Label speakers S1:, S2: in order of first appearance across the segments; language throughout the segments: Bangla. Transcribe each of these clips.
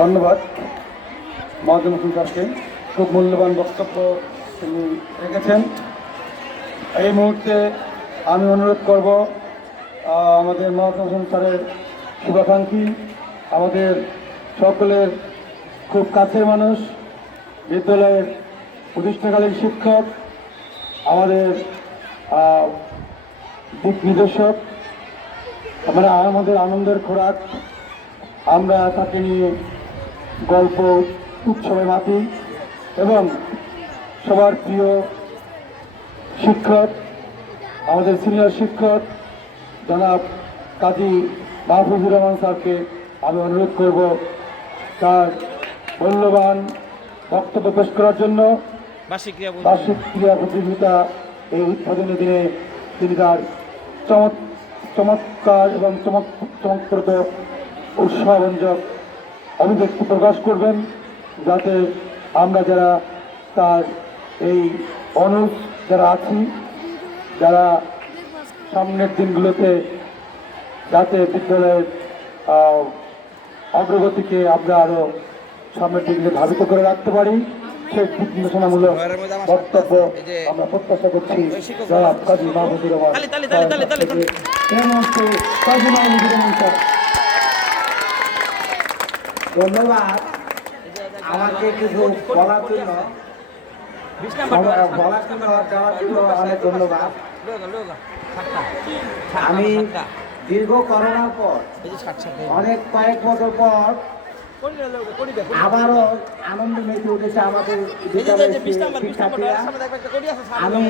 S1: ধন্যবাদ। মহাজন স্যারকে খুব মূল্যবান বক্তব্য তিনি রেখেছেন। এই মুহূর্তে আমি অনুরোধ করব আমাদের মহাজন স্যারের শুভাকাঙ্ক্ষী, আমাদের সকলের খুব কাছের মানুষ, বিদ্যালয়ের প্রতিষ্ঠাকালীন শিক্ষক, আমাদের দিক নির্দেশক, আমরা আমাদের আনন্দের খোরাক, আমরা তাকে নিয়ে গল্প উৎসবে মাতি এবং সবার প্রিয় শিক্ষক আমাদের সিনিয়র শিক্ষক জনাব কাজী মাহফুজুর রহমান স্যারকে আমি অনুরোধ করব তার মূল্যবান বক্তব্য পেশ করার জন্য।
S2: বার্ষিক ক্রিয়া
S1: প্রতিযোগিতা। এই উদ্বোধনী দিনে তিনি তার চমৎ চমৎকার এবং চমক চমকপ্রদ উৎসাহব্যঞ্জক অভিব্যক্তি প্রকাশ করবেন যাতে আমরা যারা তার এই অনুজ যারা আছি যারা সামনের দিনগুলোতে যাতে বিদ্যালয়ের অগ্রগতিকে আমরা আরও সামনের দিকে ধাবিত করে রাখতে পারি সেই দিক নির্দেশনামূলক বক্তব্য আমরা প্রত্যাশা করছি। জনাব কাজী মাহমুদুর রহমান কাজী মাহমুদুর
S3: ধন্যবাদ। আমাকে কিছু বলার জন্য অনেক ধন্যবাদ। আমি দীর্ঘ করোনার পর, অনেক কয়েক বছর পর আবারও আনন্দ মেতে উঠেছে আমাদের আমি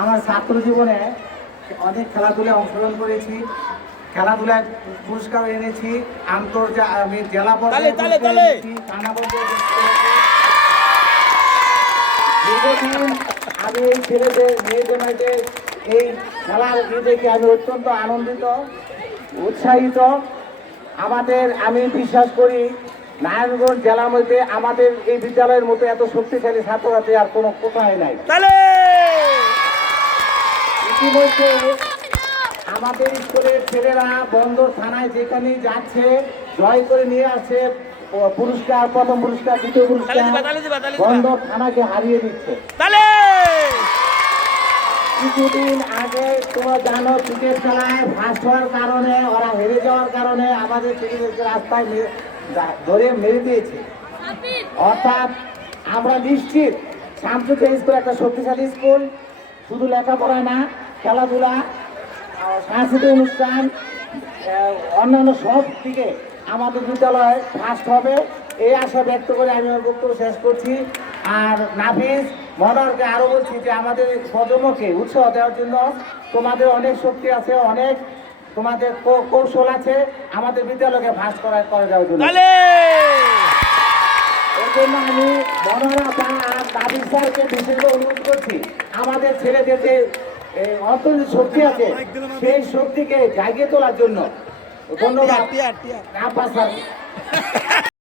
S3: আমার ছাত্র জীবনে অনেক খেলাধুলায় অংশগ্রহণ করেছি। খেলাধুলায় পুরস্কার এনেছি আন্তর্জাতিক আমি জেলা পর্যায়ে। দীর্ঘদিন আমি এই ছেলেদের মেয়েদের মেয়েদের এই খেলার ই দেখে আমি অত্যন্ত আনন্দিত উৎসাহিত। আমাদের আমি বিশ্বাস করি নারায়ণগঞ্জ জেলার মধ্যে আমাদের এই বিদ্যালয়ের মতো এত শক্তিশালী ছাত্রছাত্রী আর কোনো কোথায় নাই। ইতিমধ্যে আমাদের স্কুলের ছেলেরা বন্দর থানায় যেখানে যাচ্ছে জয় করে নিয়ে আসে পুরস্কার প্রথম পুরস্কার দ্বিতীয় পুরস্কার। বন্দর থানাকে হারিয়ে দিচ্ছে। কিছুদিন আগে তোমরা জানো ক্রিকেট খেলায় ফার্স্ট হওয়ার কারণে ওরা হেরে যাওয়ার কারণে আমাদের ছেলেদেরকে রাস্তায় ধরে মেরে দিয়েছে। অর্থাৎ আমরা নিশ্চিত শামসুদ্দ স্কুল একটা শক্তিশালী স্কুল শুধু লেখাপড়া না খেলাধুলা সাংস্কৃতিক অনুষ্ঠান অন্যান্য সব দিকে আমাদের বিদ্যালয় ফার্স্ট হবে। এই আশা ব্যক্ত করে আমি আমার বক্তব্য শেষ করছি। আর নাফিস মনারকে আরও বলছি যে আমাদের প্রজন্মকে উৎসাহ দেওয়ার জন্য তোমাদের অনেক শক্তি আছে অনেক তোমাদের কৌশল আছে আমাদের বিদ্যালয়কে ফার্স্ট করা করে দেওয়ার জন্য। এর জন্য আমি মনোরা বা দাবি স্যারকে বিশেষভাবে অনুরোধ করছি আমাদের ছেলেদের যে অর্থনৈতিক শক্তি আছে সেই শক্তিকে জাগিয়ে তোলার জন্য। ধন্যবাদ।